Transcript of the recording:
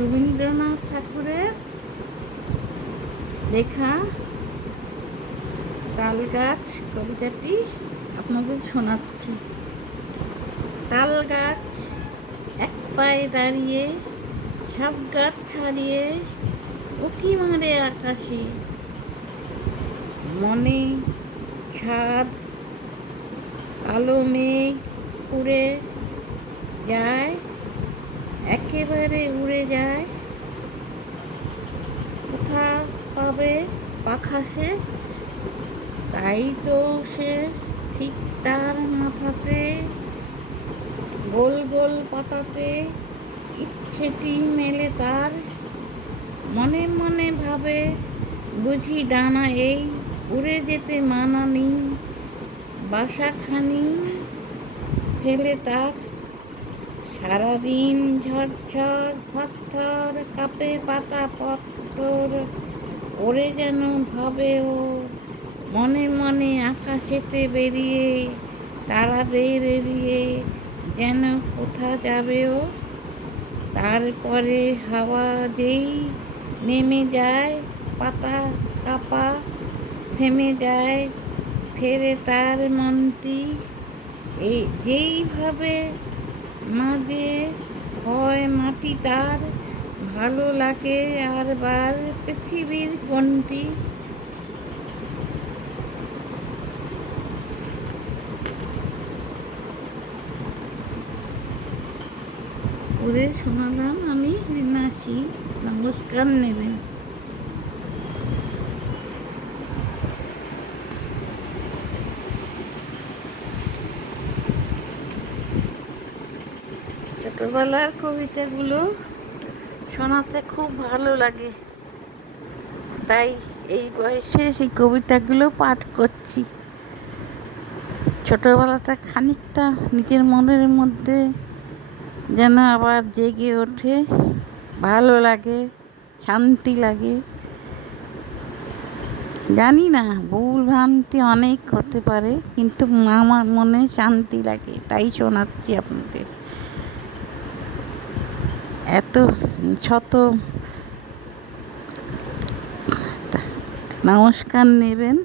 রবীন্দ্রনাথ ঠাকুরের লেখা তালগাছ কবিতাটি আপনাদের শোনাচ্ছি। তাল গাছ এক পায়ে দাঁড়িয়ে, সব গাছ ছাড়িয়ে উঁকি মারে আকাশে। মনে ছাদ কালো মেঘ উড়ে যায়, একেবারে উড়ে যায়। কোথা পাবে পাখা সে? তাই তো সে ঠিক তার মাথাতে গোল গোল পাতাতে ইচ্ছেটি মেলে তার। মনে মনে ভাবে, বুঝি ডানা এই উড়ে যেতে মানা নেই। বাসাখানি ফেলে তার। সারাদিন ঝরঝর থরথর কাঁপে পাতা পত্তর। ওরে যেন ভাবে ও মনে মনে আকাশেতে বেরিয়ে, তারাদের এড়িয়ে যেন কোথা যাবে ও। তারপরে হাওয়া যেই নেমে যায়, পাতা কাঁপা থেমে যায়, ফেরে তার মনটি। যেইভাবে মাঝে হয় মাটি তার, ভালো লাগে আর বার পৃথিবীর কোনটি। পড়ে শোনালাম আমি রিনাসি। নমস্কার নেবেন। ছোটবেলার কবিতাগুলো শোনাতে খুব ভালো লাগে, তাই এই বয়সে সেই কবিতাগুলো পাঠ করছি। ছোটবেলাটা খানিকটা নিজের মনের মধ্যে যেন আবার জেগে ওঠে, ভালো লাগে, শান্তি লাগে। জানি না, ভুল ভ্রান্তি অনেক হতে পারে, কিন্তু আমার মনে শান্তি লাগে, তাই শোনাচ্ছি আপনাদের। এত শত নমস্কার নেবেন।